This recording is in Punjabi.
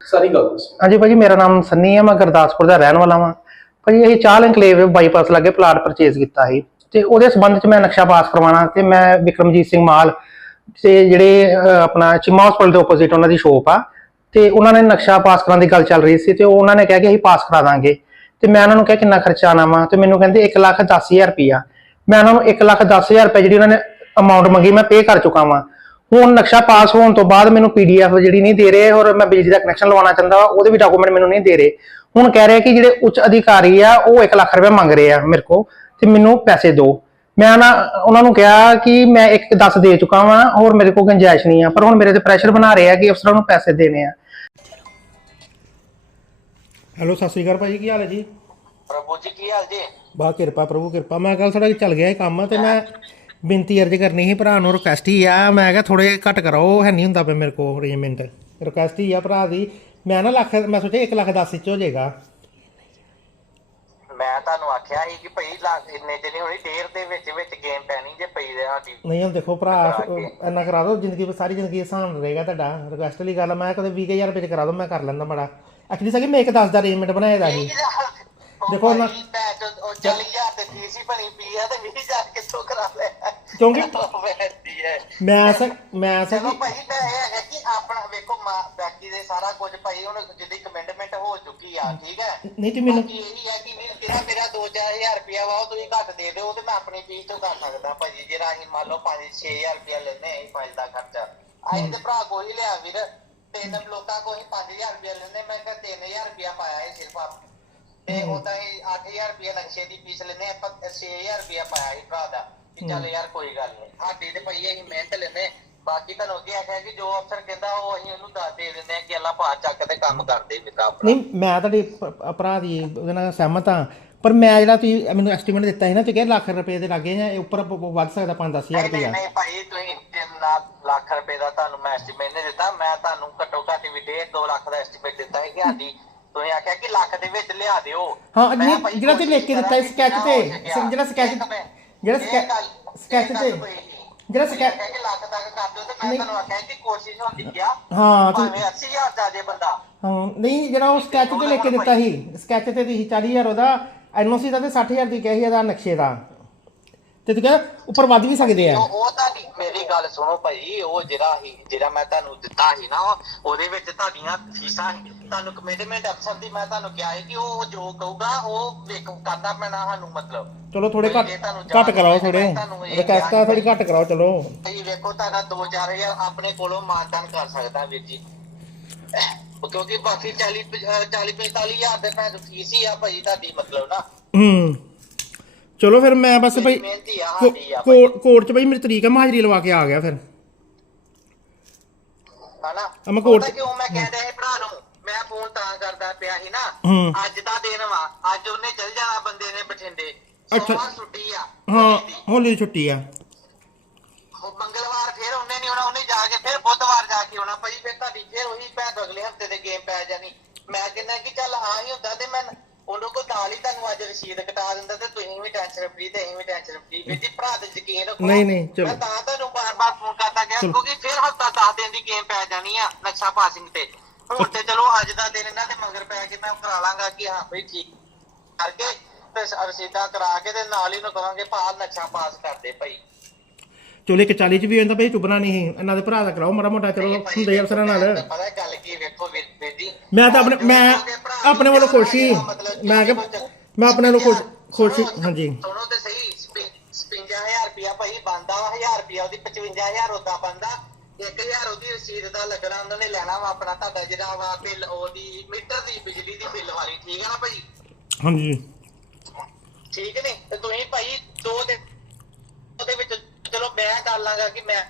ਸਾਰੀ ਗੱਲ ਦੱਸੋ। ਹਾਂਜੀ ਭਾਜੀ, ਮੇਰਾ ਨਾਮ ਸੰਨੀ ਹੈ, ਮੈਂ ਗੁਰਦਾਸਪੁਰ ਦਾ ਰਹਿਣ ਵਾਲਾ ਹਾਂ ਭਾਜੀ, ਇਹ ਚਾਲ ਇਨਕਲੇਵ ਬਾਈਪਾਸ ਲਾਗੇ ਪਲਾਟ ਪਰਚੇਜ਼ ਕੀਤਾ ਸੀ। ਤੇ ਉਹਦੇ ਸੰਬੰਧ ਚ ਮੈਂ ਨਕਸ਼ਾ ਪਾਸ ਕਰਵਾਉਣਾ ਤੇ ਮੈਂ ਵਿਕਰਮਜੀਤ ਸਿੰਘ ਮਾਲ ਤੇ ਜਿਹੜੇ ਆਪਣਾ ਚਿਮਾ ਹਸਪੀਟਲ ਦੇ ਆਪੋਜ਼ਿਟ ਉਹਨਾਂ ਦੀ ਸ਼ੋਪ ਆ। ਤੇ ਉਹਨਾਂ ਨੇ ਨਕਸ਼ਾ ਪਾਸ ਕਰਾਉਣ ਦੀ ਗੱਲ ਚੱਲ ਰਹੀ ਸੀ ਤੇ ਉਹਨਾਂ ਨੇ ਕਿਹਾ ਕਿ ਅਸੀਂ ਪਾਸ ਕਰਾ ਦਾਂਗੇ। ਤੇ ਮੈਂ ਉਹਨਾਂ ਨੂੰ ਕਿਹਾ ਕਿੰਨਾ ਖਰਚਾ ਆਣਾ ਵਾ ਤੇ ਮੈਨੂੰ ਕਹਿੰਦੇ 1 ਲੱਖ 10000 ਰੁਪਇਆ। ਮੈਂ ਉਹਨਾਂ ਨੂੰ 1 ਲੱਖ 10000 ਰੁਪਏ ਜਿਹੜੀ ਉਹਨਾਂ ਨੇ ਅਮਾਉਂਟ ਮੰਗੀ, ਮੈਂ ਪੇ ਕਰ ਚੁੱਕਾ ਵਾਂ। ਹੁਣ ਨਕਸ਼ਾ ਪਾਸ ਹੋਣ ਤੋਂ ਬਾਅਦ ਮੈਨੂੰ ਪੀਡੀਐਫ ਜਿਹੜੀ ਨਹੀਂ ਦੇ ਰਹੇ ਔਰ ਮੈਂ ਬਿਜਲੀ ਦਾ ਕਨੈਕਸ਼ਨ ਲਵਾਉਣਾ ਚਾਹੁੰਦਾ ਉਹਦੇ ਵੀ ਡਾਕੂਮੈਂਟ ਮੈਨੂੰ ਨਹੀਂ ਦੇ ਰਹੇ। ਹੁਣ ਕਹਿ ਰਹੇ ਕਿ ਜਿਹੜੇ ਉੱਚ ਅਧਿਕਾਰੀ ਆ ਉਹ 1 ਲੱਖ ਰੁਪਏ ਮੰਗ ਰਹੇ ਆ ਮੇਰੇ ਕੋਲ ਤੇ ਮੈਨੂੰ ਪੈਸੇ ਦਿਓ। ਮੈਂ ਨਾ ਉਹਨਾਂ ਨੂੰ ਕਿਹਾ ਕਿ ਮੈਂ ਇੱਕ 10 ਦੇ ਚੁੱਕਾ ਵਾਂ ਹੋਰ ਮੇਰੇ ਕੋਲ ਗੁੰਜਾਇਸ਼ ਨਹੀਂ ਆ ਪਰ ਹੁਣ ਮੇਰੇ ਤੇ ਪ੍ਰੈਸ਼ਰ ਬਣਾ ਰਹੇ ਆ ਕਿ ਅਫਸਰਾਂ ਨੂੰ ਪੈਸੇ ਦੇਣੇ ਆ। ਹੈਲੋ ਸਤਿ ਸ੍ਰੀ ਅਕਾਲ ਭਾਜੀ ਕੀ ਹਾਲ ਹੈ ਜੀ? ਪ੍ਰਭੂ ਜੀ ਕੀ ਹਾਲ ਜੀ? ਬਾ ਕਿਰਪਾ ਪ੍ਰਭੂ ਕਿਰਪਾ। ਮੈਂ ਕੱਲ ਥੋੜਾ ਚੱਲ ਗਿਆ ਇਹ ਕੰਮ ਤੇ ਮੈਂ ਬੇਨਤੀ ਅਰਜ਼ ਕਰਨੀ ਸੀ ਭਰਾ ਨੂੰ ਰਿਕੁਐਸਟ ਹੀ ਆ। ਮੈਂ ਕਿਹਾ ਥੋੜੇ ਘੱਟ ਕਰਾਓ ਹੈ ਨਹੀਂ ਹੁੰਦਾ ਪਿਆ ਮੇਰੇ ਕੋਲ ਅਰੇਂਜਮੈਂਟ ਰਿਕੁਐਸਟ ਹੀ ਆ ਭਰਾ ਦੀ। ਮੈਂ ਨਾ ਲੱਖ ਮੈਂ ਸੋਚਿਆ 1 ਲੱਖ 10 ਚ ਹੋ ਜਾਏਗਾ। ਮੈਂ ਤੁਹਾਨੂੰ ਆਖਿਆ ਸੀ ਕਿ ਭਈ ਲੱਖ ਇੰਨੇ ਚ ਨਹੀਂ ਹੋਣੀ ਡੇਰ ਦੇ ਵਿੱਚ ਵਿੱਚ ਗੇਮ ਪੈਣੀ ਜੇ ਪਈ ਦੇ ਸਾਡੀ। ਨਹੀਂ ਹੁਣ ਦੇਖੋ ਭਰਾ ਇੰਨਾ ਕਰਾ ਦਿਓ ਜ਼ਿੰਦਗੀ ਸਾਰੀ ਜ਼ਿੰਦਗੀ ਆਸਾਨ ਰਹੇਗਾ ਤੁਹਾਡਾ। ਰਿਕੁਐਸਟ ਲਈ ਗੱਲ ਮੈਂ ਕਦੇ 20000 ਰੁਪਏ ਚ ਕਰਾ ਦੋ ਮੈਂ ਕਰ ਲੈਂਦਾ ਬੜਾ ਐਕਚੁਅਲੀ ਸਕੀ ਮੈਂ ਇੱਕ 10 ਦਾ ਅਰੇਂਜਮੈਂਟ ਬਣਾਇਆ ਦਾ ਸੀ। ਦੇਖੋ ਨਾ- ਉਹ ਚੱਲ। ਗਿਆ ਤੇ ਫੀਸ ਹੀ ਬਣੀ ਪਈ ਆ ਤੇ 20000 ਕਿੱਥੋਂ ਕਰਾ ਲੈ? ਕਿਉਂਕਿ ਹੈ ਮੈਂ ਸਕ ਮੈਂ ਚਲੋ ਸਕ ਭਾਈ ਮੈਂ ਇਹ ਹੈਗਾ ਕਿ ਆਪਣਾ ਵੇਖੋ ਮਾਂ ਬਾਕੀ ਦੇ ਸਾਰਾ ਕੁਝ ਭਾਈ ਹੁਣ ਜਿਹਦੀ ਕਮਿਟਮੈਂਟ ਹੋ ਚੁੱਕੀ ਆ ਠੀਕ ਹੈ ਨਹੀਂ ਤੇ ਮੈਨੂੰ ਬਾਕੀ ਇਹੀ ਹੈ ਕਿ ਵੀ ਜਿਹੜਾ ਮੇਰਾ 2-4000 ਰੁਪਇਆ ਵਾ ਉਹ ਤੁਸੀਂ ਘੱਟ ਦੇ ਦਿਓ ਤੇ ਮੈਂ ਆਪਣੀ ਫੀਸ ਤੋਂ ਕਰ ਸਕਦਾ ਭਾਜੀ ਜਿਹੜਾ ਅਸੀਂ ਮੰਨ ਲਓ 5-6000 ਰੁਪਇਆ ਲੈਨੇ ਆਂ ਫਾਈਲ ਦਾ ਖਰਚਾ। ਅਸੀਂ ਤੇ ਭਰਾ ਕੋਈ ਲਿਆ ਵੀਰ ਤਿੰਨ ਲੋਕਾਂ ਅਸੀਂ 5000 ਰੁਪਇਆ ਲੈਨੇ ਮੈਂ ਕਿਹਾ 3000 ਰੁਪਇਆ ਪਾਇਆ ਇਹ ਸਿਰਫ ਆਪ। ਤੇ ਉਦਾਂ ਹੀ 8000 ਰੁਪਇਆ ਨਕਸ਼ੇ ਦੀ ਫੀਸ ਲੈਨੇ ਆਪਾਂ 6000 ਰੁਪਇਆ ਪਾਇਆ ਸੀ ਭਰਾ ਦਾ। ਕਿ ਚੱਲ ਯਾਰ ਕੋਈ ਗੱਲ ਨਹੀਂ ਸਾਡੀ ਤੇ ਭਾਈ ਅਸੀਂ ਮਿਹਨਤ ਲੈਨੇ ਬਾਕੀ ਤੁਹਾਨੂੰ ਅੱਗੇ ਆਖਿਆ ਕਿ ਜੋ ਅਫਸਰ ਕਹਿੰਦਾ ਉਹ ਅਸੀਂ ਉਹਨੂੰ ਦੱਸ ਦੇ ਦਿੰਦੇ ਆ ਕਿ ਅੱਲਾ ਪਾ ਚੱਕ ਤੇ ਕੰਮ ਕਰਦੇ ਮਿੱਤਰਾ ਆਪਣਾ। ਨਹੀਂ ਮੈਂ ਤੁਹਾਡੀ ਭਰਾ ਦੀ ਉਹਦੇ ਨਾਲ ਸਹਿਮਤ ਹਾਂ। ਪਰ ਮੈਂ ਜਿਹੜਾ ਤੁਸੀਂ ਮੈਨੂੰ ਐਸਟੀਮੇਟ ਦਿੱਤਾ ਸੀ ਨਾ ਤੁਸੀਂ ਕਿਹਾ ਲੱਖ ਰੁਪਏ ਦੇ ਲੱਗੇ ਜਾਂ ਇਹ ਉੱਪਰ ਵੱਧ ਸਕਦਾ 5-10000 ਨਹੀਂ ਨਹੀਂ ਨਹੀਂ ਭਾਈ ਤੁਸੀਂ ਤਿੰਨ ਲੱਖ- ਲੱਖ ਰੁਪਏ ਦਾ ਤੁਹਾਨੂੰ ਮੈਂ ਐਸਟੀਮੇਟ ਨਹੀਂ ਦਿੱਤਾ ਮੈਂ ਤੁਹਾਨੂੰ ਘੱਟੋ ਘੱਟ ਵੀ 1.5 2 ਲੱਖ ਦਾ ਐਸਟੀਮੇਟ ਦਿੱਤਾ ਹੈ ਕਿ ਸਾਡੀ ਤੁਸੀਂ ਆਖਿਆ ਕਿ ਲੱਖ ਦੇ ਵਿੱਚ ਲਿਆ ਦਿਓ। ਹਾਂ ਜਿਹੜਾ ਤੁਸੀਂ ਲਿਖ ਕੇ ਦਿੱਤਾ ਸੀ ਕਰਾਂਗੀ ਤੇ, ਹੋ। ਜਿਹੜਾ ਮਿੰਟ, ਜਿਹੜਾ ਤੇ, ਕੋਈ ਨਹੀਂ। ਜਿਹੜਾ sketch- ਆਖਿਆ ਕਿ ਲੱਖ ਤੱਕ ਕਰ ਦਿਓ ਤੇ ਮੈਂ ਤੁਹਾਨੂੰ ਆਖਿਆ ਕਿ ਕੋਸ਼ਿਸ਼ ਹੁੰਦੀ ਆ ਹਾਂ ਭਾਵੇਂ 80000 ਦਾ ਜੇ ਬੰਦਾ। ਹਾਂ ਨਹੀਂ ਜਿਹੜਾ ਉਹ ਸਕੈਚ ਤੇ ਲਿਖ ਕੇ ਦਿੱਤਾ ਸੀ ਸਕੈਚ ਤੇ ਤੁਸੀਂ 40000 ਉਹਦਾ ਐਨਓਸੀ ਦਾ ਤੇ 60000 ਦੀ ਕਹੀ ਇਹਦਾ ਨਕਸ਼ੇ ਦਾ। ਤੇ ਤੂੰ ਕਹਿੰਦਾ ਉੱਪਰ ਵੱਧ ਵੀ ਸਕਦੇ ਆ। ਉਹ ਉਹ ਤੁਹਾਡੀ ਮੇਰੀ ਗੱਲ ਸੁਣੋ ਭਾਈ ਉਹ ਜਿਹੜਾ ਹੀ ਜਿਹੜਾ ਮੈਂ ਤੁਹਾਨੂੰ ਦਿੱਤਾ ਸੀ ਨਾ ਉਹ- ਉਹਦੇ ਵਿੱਚ ਤੁਹਾਡੀਆਂ ਫੀਸਾਂ ਸੀ। ਤੁਹਾਨੂੰ ਕਮਿਟਮੈਂਟ ਅਫਸਰ ਦੀ ਮੈਂ ਤੁਹਾਨੂੰ ਕਿਹਾ ਹੈ ਕਿ ਉਹ ਜੋ ਕਹੂਗਾ ਉਹ ਵੇਖ ਕਰਨਾ ਪੈਣਾ ਸਾਨੂੰ ਮਤਲਬ। ਚਲੋ ਥੋੜੇ ਘੱਟ ਤੁਹਾਨੂੰ ਘੱਟ ਕਰਾਓ ਥੋੜੇ ਤੁਹਾਨੂੰ ਇਹ ਰਿਕਵੈਸਟ ਕਿਹਾ ਥੋੜੀ ਘੱਟ ਕਰਾਓ ਚਲੋ। ਭਾਈ ਵੇਖੋ ਤੁਹਾਡਾ 2-4000 ਆਪਣੇ ਕੋਲੋਂ ਮਾਨਦਾਨ ਕਰ ਸਕਦਾ ਵੀਰ ਜੀ। ਕਿਉਂਕਿ ਬਾਕੀ 40 40 45000 ਦੇ ਪੈਸੇ ਫੀਸ ਹੀ ਆ ਭਾਈ ਤੁਹਾਡੀ ਮਤਲਬ ਨਾ। ਹੂੰ। ਚਲੋ ਫਿਰ ਮੈਂ ਬਸ ਭਾਈ ਮਿਹਨਤੀ ਆ ਸਾਡੀ ਆ ਭਾਈ ਕੋਰਟ ਕੋਰਟ ਚ ਭਾਈ ਮੇਰੀ ਤਰੀਕ ਹੈ ਮੈਂ ਹਾਜ਼ਰੀ ਲਵਾ ਕੇ ਆ ਗਿਆ ਫਿਰ। ਹਨਾ? ਆ ਮੈਂ ਕੋਰਟ- ਪਤਾ ਕਿਉਂ ਮੈਂ ਇਹ ਫੋਨ ਤਾਂ ਕਰਦਾ ਪਿਆ ਸੀ ਨਾ। ਅੱਜ ਦਾ ਦਿਨ ਵਾ ਅੱਜ ਉਹਨੇ ਚੱਲ ਜਾਣਾ ਬੰਦੇ ਨੇ ਬਠਿੰਡੇ ਅੱਛਾ। ਸੋਮਵਾਰ ਛੁੱਟੀ ਆ ਹਾਂ ਹੋਲੀ ਦੀ। ਹੋਲੀ ਦੀ ਛੁੱਟੀ ਆ ਉਹ ਮੰਗਲਵਾਰ ਫਿਰ ਉਹਨੇ ਨਹੀਂ ਆਉਣਾ ਉਹਨੇ ਜਾ ਕੇ ਫਿਰ ਬੁੱਧਵਾਰ ਜਾ ਕੇ ਆਉਣਾ ਭਾਈ ਫਿਰ ਤੁਹਾਡੀ ਫਿਰ ਉਹੀ ਭੈਣ ਤੋਂ ਅਗਲੇ ਹਫ਼ਤੇ ਦੇ ਗੇਮ ਪੈ ਜਾਣੀ ਮੈਂ ਕਹਿੰਦਾ ਕਿ ਚੱਲ ਹਾਂ ਹੀ ਹੁੰਦਾ ਤੇ ਮੈਂ ਉਹਨੂੰ ਕੋਲ ਨਾਲ ਹੀ ਤੁਹਾਨੂੰ ਅੱਜ ਰਸੀਦ ਕਟਾ ਦਿੰਦਾ ਤੇ ਤੁਸੀਂ ਵੀ ਟੈਨਸ਼ਨ ਫ੍ਰੀ ਤੇ ਅਸੀਂ ਵੀ ਟੈਨਸ਼ਨ ਫ੍ਰੀ ਵੀ ਜੀ ਭਰਾ ਤੇ ਯਕੀਨ ਰੱਖੋ ਨਹੀਂ, ਨਹੀਂ, ਚਲੋ। ਮੈਂ ਤਾਂ ਤੁਹਾਨੂੰ ਬਾਰ-ਬਾਰ ਫੋਨ ਕਰਦਾ ਗਿਆ ਚਲੋ। ਕਿਉਂਕਿ ਫਿਰ ਹਫਤਾ 10 ਦਿਨ ਦੀ ਗੇਮ ਪੈ ਜਾਣੀ ਆ ਨਕਸ਼ਾ ਪਾਸਿੰਗ ਤੇ ਹੁਣ ਤੇ ਚਲੋ ਅੱਜ ਦਾ ਦਿਨ ਇਹਨਾਂ ਦੇ ਮਗਰ ਪੈ ਕੇ ਮੈਂ ਕਰਾ ਲਾਂਗਾ ਕਿ ਹਾਂ ਭਈ ਠੀਕ ਕਰਕੇ ਤੇ ਰਸੀਦਾਂ ਕਰਾ ਕੇ ਤੇ ਨਾਲ ਹੀ ਨੂੰ ਕਹਾਂਗੇ ਭਾ ਨਕਸ਼ਾ ਪਾਸ ਕਰ ਦੇ ਭਾਈ। ਚੋਲੇ 40 ਚ ਵੀ ਹੁੰਦਾ ਭਾਈ ਚੁੱਬਣਾ ਨਹੀਂ। ਇਹਨਾਂ ਦੇ ਭਰਾ ਦਾ ਕਰਾਓ ਮਾੜਾ ਮੋਟਾ ਚਲੋ ਹੁੰਦੇ ਆ ਅਫਸਰਾਂ ਨਾਲ। ਪਤਾ ਗੱਲ ਕੀ ਵੇਖੋ ਵੀਰ ਜੀ ਮੈਂ ਤਾਂ ਆਪਣੇ ਮੈਂ ਆਪਣੇ ਵੱਲੋਂ ਖੁਸ਼ ਸੀ। ਮੈਂ ਕਿ ਮੈਂ ਆਪਣੇ ਵੱਲੋਂ ਖੁਸ਼ ਖੁਸ਼ ਸੀ। ਹਾਂਜੀ। ਸੁਣੋ ਤੇ ਸਹੀ 55000 ਰੁਪਿਆ ਭਾਈ ਬੰਦਾ 1000 ਰੁਪਿਆ ਉਹਦੀ 55000 ਉਦਾਂ ਬੰਦਾ 1000 ਉਹਦੀ ਰਸੀਦ ਦਾ ਲੱਗਣਾ ਉਹਨਾਂ ਨੇ ਲੈਣਾ ਵਾ ਆਪਣਾ ਤੁਹਾਡਾ ਜਿਹੜਾ ਵਾ ਬਿੱਲ ਉਹਦੀ ਮੀਟਰ ਦੀ ਬਿਜਲੀ ਦੀ ਬਿੱਲ ਵਾਲੀ ਠੀਕ ਹੈ ਨਾ ਭਾਈ? ਹਾਂਜੀ। ਠੀਕ ਨੇ ਤੇ ਤੁਸੀਂ ਭਾਈ ਦੋ ਦਿਨ ਉਹਦੇ ਵਿੱਚ ਚਲੋ ਮੈਂ ਕਰ ਲਾਂਗਾ ਕਿ ਮੈਂ